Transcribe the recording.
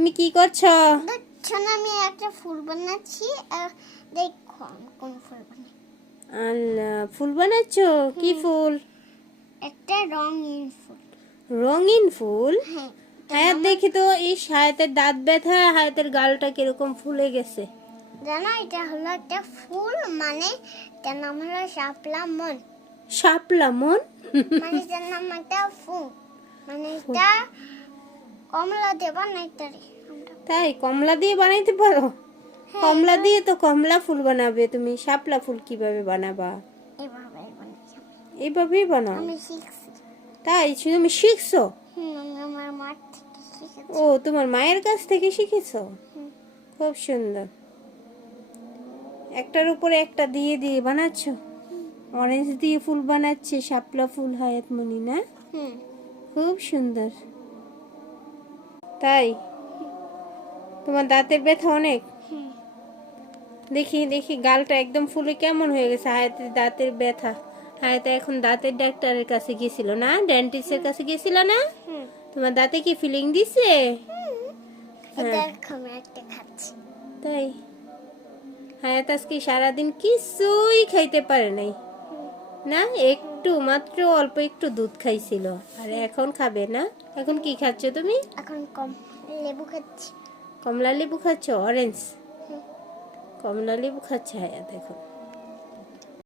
তুমি কি করছো? দেখছো না আমি একটা ফুল বানাচ্ছি। দেখো আমি কোন ফুল বানাই। আল্লাহ, ফুল বানাচ্ছো? কি ফুল? একটা রঙিন ফুল। রঙিন ফুল? হ্যাঁ। হ্যাঁ দেখি তো। এই হায়াতের দাঁত ব্যথা, হায়াতের গালটা কিরকম ফুলে গেছে। জানো এটা হলো একটা ফুল, মানে এটার নাম হলো শাপলা মন। শাপলা মন? মানে এটার নাম একটা ফুল, মানে এটা কমলা দিয়ে বানাইতে পারি আমরা। তাই কমলা দিয়ে বানাইতে পারো? কমলা দিয়ে তো কমলা ফুল বানাবে, তুমি শাপলা ফুল কিভাবে বানাবা? এভাবে বানাই এইভাবেই বানাও? আমি শিখছি। তাই তুমি শিখছো? আমি আমার মা থেকে শিখেছি। ও, তোমার মায়ের কাছ থেকে শিখেছো? খুব সুন্দর। একটার উপরে একটা দিয়ে দিয়ে বানাচ্ছো। অরেঞ্জ দিয়ে ফুল বানাচ্ছে, শাপলা ফুল হায়াত মনি না? খুব সুন্দর। তাই তোমার দাঁতের ব্যথা অনেক? দেখি দেখি গালটা একদম ফুলে কেমন হয়ে গেছে। হায়াতের দাঁতের ব্যথা। হায়াতে এখন দাঁতের ডাক্তারের কাছে গেছিল না, ডেন্টিস্টের কাছে গেছিল না? তোমার দাঁতে কি ফিলিং দিছে? দেখো আমি একটা খাচ্ছি। তাই হায়াত আজকে সারাদিন কিছুই খাইতে পারে নাই না, একটু মাত্র অল্প একটু দুধ খাইছিল। আর এখন খাবে না? এখন কি খাচ্ছ তুমি? এখন কম লেবু খাচ্ছি। কমলা লেবু খাচ্ছ? অরেঞ্জ কমলা লেবু খাচ্ছে হায়াত এখন।